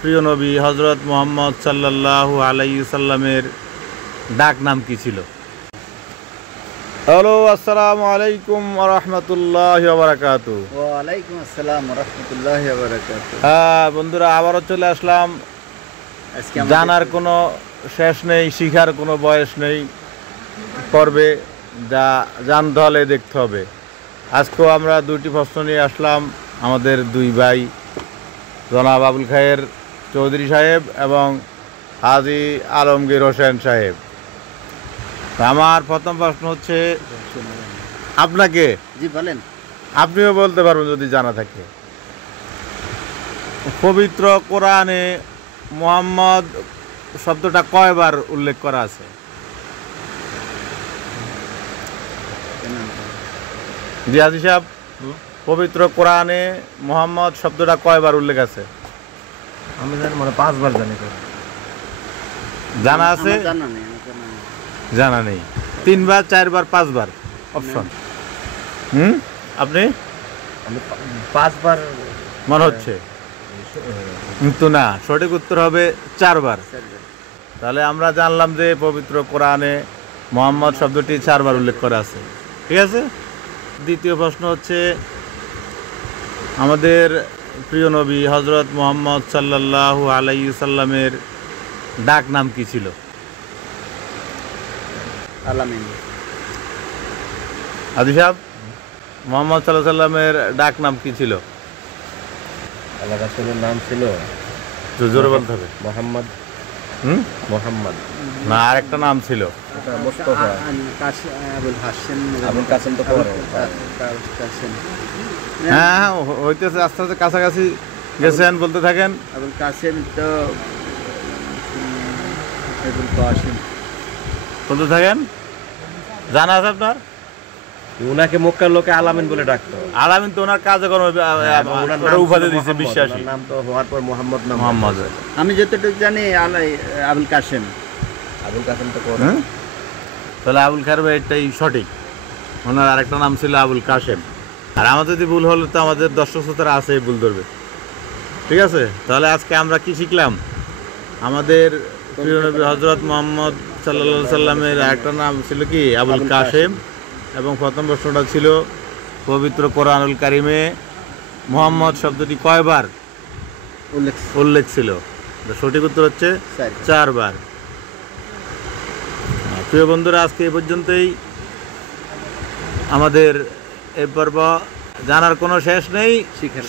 প্রিয় নবী হযরত মুহাম্মদ সাল্লাল্লাহু আলাইহি সাল্লামের ডাক নাম কি ছিল? হ্যালো, আসসালামু আলাইকুম ওয়া রাহমাতুল্লাহি ওয়া বারাকাতুহু। ওয়া আলাইকুম আসসালাম ওয়া রাহমাতুল্লাহি ওয়া বারাকাতুহু। বন্ধুরা, আবারও চলে আসলাম। আজকে জানার কোনো শেষ নেই, শিখার কোনো বয়স নেই পর্বে, যা জানতে হলে দেখতে হবে। আজকেও আমরা দুইটি প্রশ্ন নিয়ে আসলাম। আমাদের দুই ভাই জনাব আবুল খায়ের চৌধুরী সাহেব এবং হাজী আলমগীর হোসেন সাহেব। আমার প্রথম প্রশ্ন হচ্ছে আপনাকে, জি বলেন। আপনিও বলতে পারবেন যদি জানা থাকে। পবিত্র কোরআনে মুহাম্মদ শব্দটা কয়বার উল্লেখ করা আছে? জি হাজী সাহেব, পবিত্র কোরআনে মুহাম্মদ শব্দটা কয়বার উল্লেখ আছে? আমি জানি মানে 5 বার জানি। জানা আছে? জানা নেই। 3 বার, 4 বার, 5 বার অপশন। আপনি? আমি 5 বার মনে হচ্ছে, কিন্তু না, সঠিক উত্তর হবে 4 বার। তাহলে আমরা জানলাম যে পবিত্র কোরআনে মুহাম্মদ শব্দটি 4 বার উল্লেখ করা আছে। ঠিক আছে। দ্বিতীয় প্রশ্ন হচ্ছে, আমাদের প্রিয় নবী হযরত মুহাম্মদ সাল্লাল্লাহু আলাইহি সাল্লামের ডাক নাম কি ছিল? আলামিন। হাজী সাহেব, মুহাম্মদ সাল্লাল্লাহু আলাইহি সাল্লামের ডাক নাম কি ছিল? আল্লাহ রাসূলের নাম ছিল জোরে বলতে হবে। মুহাম্মদ। মুহাম্মদ না, আরেকটা নাম ছিল। এটা মুস্তাফা। আবুল হাসেম। আবুল কাসেম তো পরে। কাসেম। হ্যাঁ, হইতেছে, আস্তে আস্তে কাছাকাছি গেছেন, বলতে থাকেন। আবুল কাসেম তো আবুল কাসেম বলতে থাকেন। জানা আছে আপনার? উনাকে মক্কার লোকে আলামিন বলে ডাকতো। আলামিন তো ওনার কাজকর্ম উপাধি দিয়েছে বিশ্বাসী। নাম তো হওয়ার পর মুহাম্মদ নাম। মুহাম্মদ। আমি যতটুকু জানি আবুল কাসেম। আবুল কাসেম তো পরে। তাহলে আবুল খায়ের এটাই সঠিক। ওনার আরেকটা নাম ছিল আবুল কাসেম। আর আমার যদি ভুল হলে তো আমাদের দর্শক শ্রোতারা আছে, ভুল ধরবে। ঠিক আছে। তাহলে আজকে আমরা কি শিখলাম? আমাদের প্রিয় নবী হযরত মুহাম্মদ সাল্লাল্লাহু আলাইহি সাল্লামের আরেকটা নাম ছিল কি? আবুল কাসেম। এবং প্রথম প্রশ্নটা ছিল পবিত্র কোরআনুল কারিমে মুহাম্মদ শব্দটি কয়বার উল্লেখ ছিল? সঠিক উত্তর হচ্ছে 4 বার। প্রিয় বন্ধুরা, আজকে এই পর্যন্তই। আমাদের এই পর্ব জানার কোনো শেষ নেই,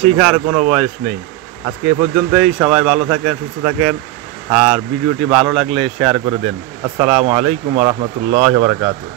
শিখার কোনো বয়স নেই। আজকে এ পর্যন্তই। সবাই ভালো থাকেন, সুস্থ থাকেন, আর ভিডিওটি ভালো লাগলে শেয়ার করে দেন। আসসালামু আলাইকুম ওয়া রাহমাতুল্লাহি ওয়া বারাকাতুহু।